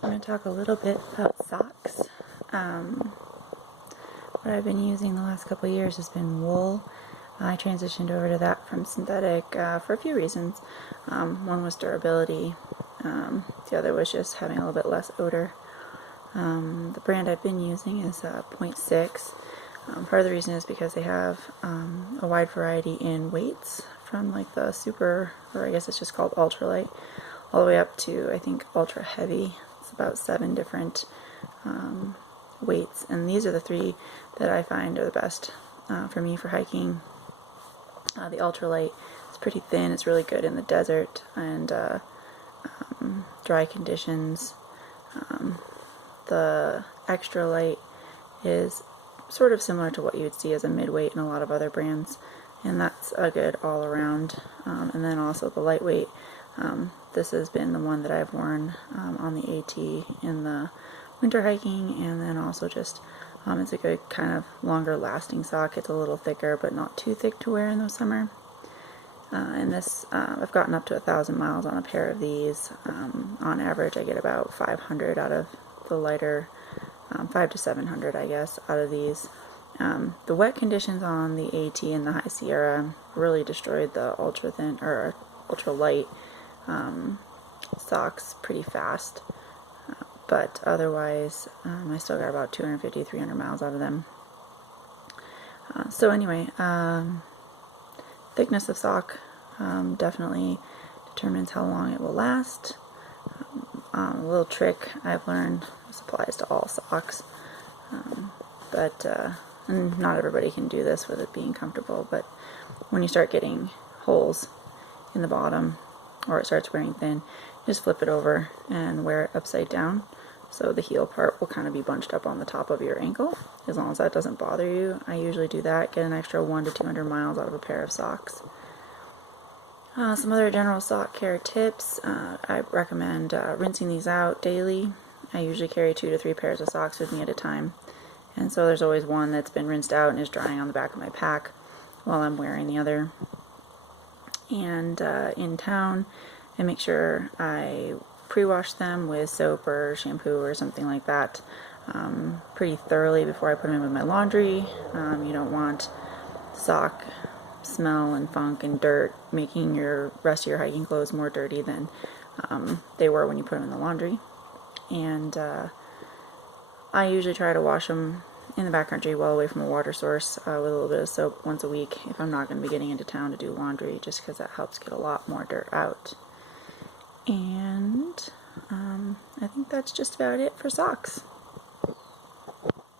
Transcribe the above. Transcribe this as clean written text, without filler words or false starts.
So I'm going to talk a little bit about socks. What I've been using the last couple of years has been wool. I transitioned over to that from synthetic for a few reasons. One was durability. The other was just having a little bit less odor. The brand I've been using is 0.6. Part of the reason is because they have a wide variety in weights, from like the super, or I guess it's just called ultralight, all the way up to I think ultra heavy. It's about 7 different weights, and these are the 3 that I find are the best for me for hiking. The ultralight is pretty thin. It's really good in the desert and dry conditions. The extra light is sort of similar to what you would see as a midweight in a lot of other brands, and that's a good all around. And then also the lightweight. This has been the one that I've worn on the AT in the winter hiking, and then also just it's a good kind of longer lasting sock. It's a little thicker, but not too thick to wear in the summer. And this, I've gotten up to 1,000 miles on a pair of these. On average, I get about 500 out of the lighter, 500 to 700, I guess, out of these. The wet conditions on the AT and the High Sierra really destroyed the ultra thin or ultra light socks pretty fast. But otherwise, I still got about 250, 300 miles out of them. So anyway, thickness of sock definitely determines how long it will last. A little trick I've learned, this applies to all socks, but and not everybody can do this with it being comfortable, but when you start getting holes in the bottom, or it starts wearing thin, just flip it over and wear it upside down. So the heel part will kind of be bunched up on the top of your ankle. As long as that doesn't bother you, I usually do that. Get an extra 100 to 200 miles out of a pair of socks. Some other general sock care tips. I recommend rinsing these out daily. I usually carry 2 to 3 pairs of socks with me at a time. And so there's always one that's been rinsed out and is drying on the back of my pack while I'm wearing the other. And in town, I make sure I pre-wash them with soap or shampoo or something like that pretty thoroughly before I put them in with my laundry. You don't want sock smell and funk and dirt making your rest of your hiking clothes more dirty than they were when you put them in the laundry. And I usually try to wash them in the backcountry well away from a water source with a little bit of soap once a week if I'm not going to be getting into town to do laundry, just because that helps get a lot more dirt out. And I think that's just about it for socks.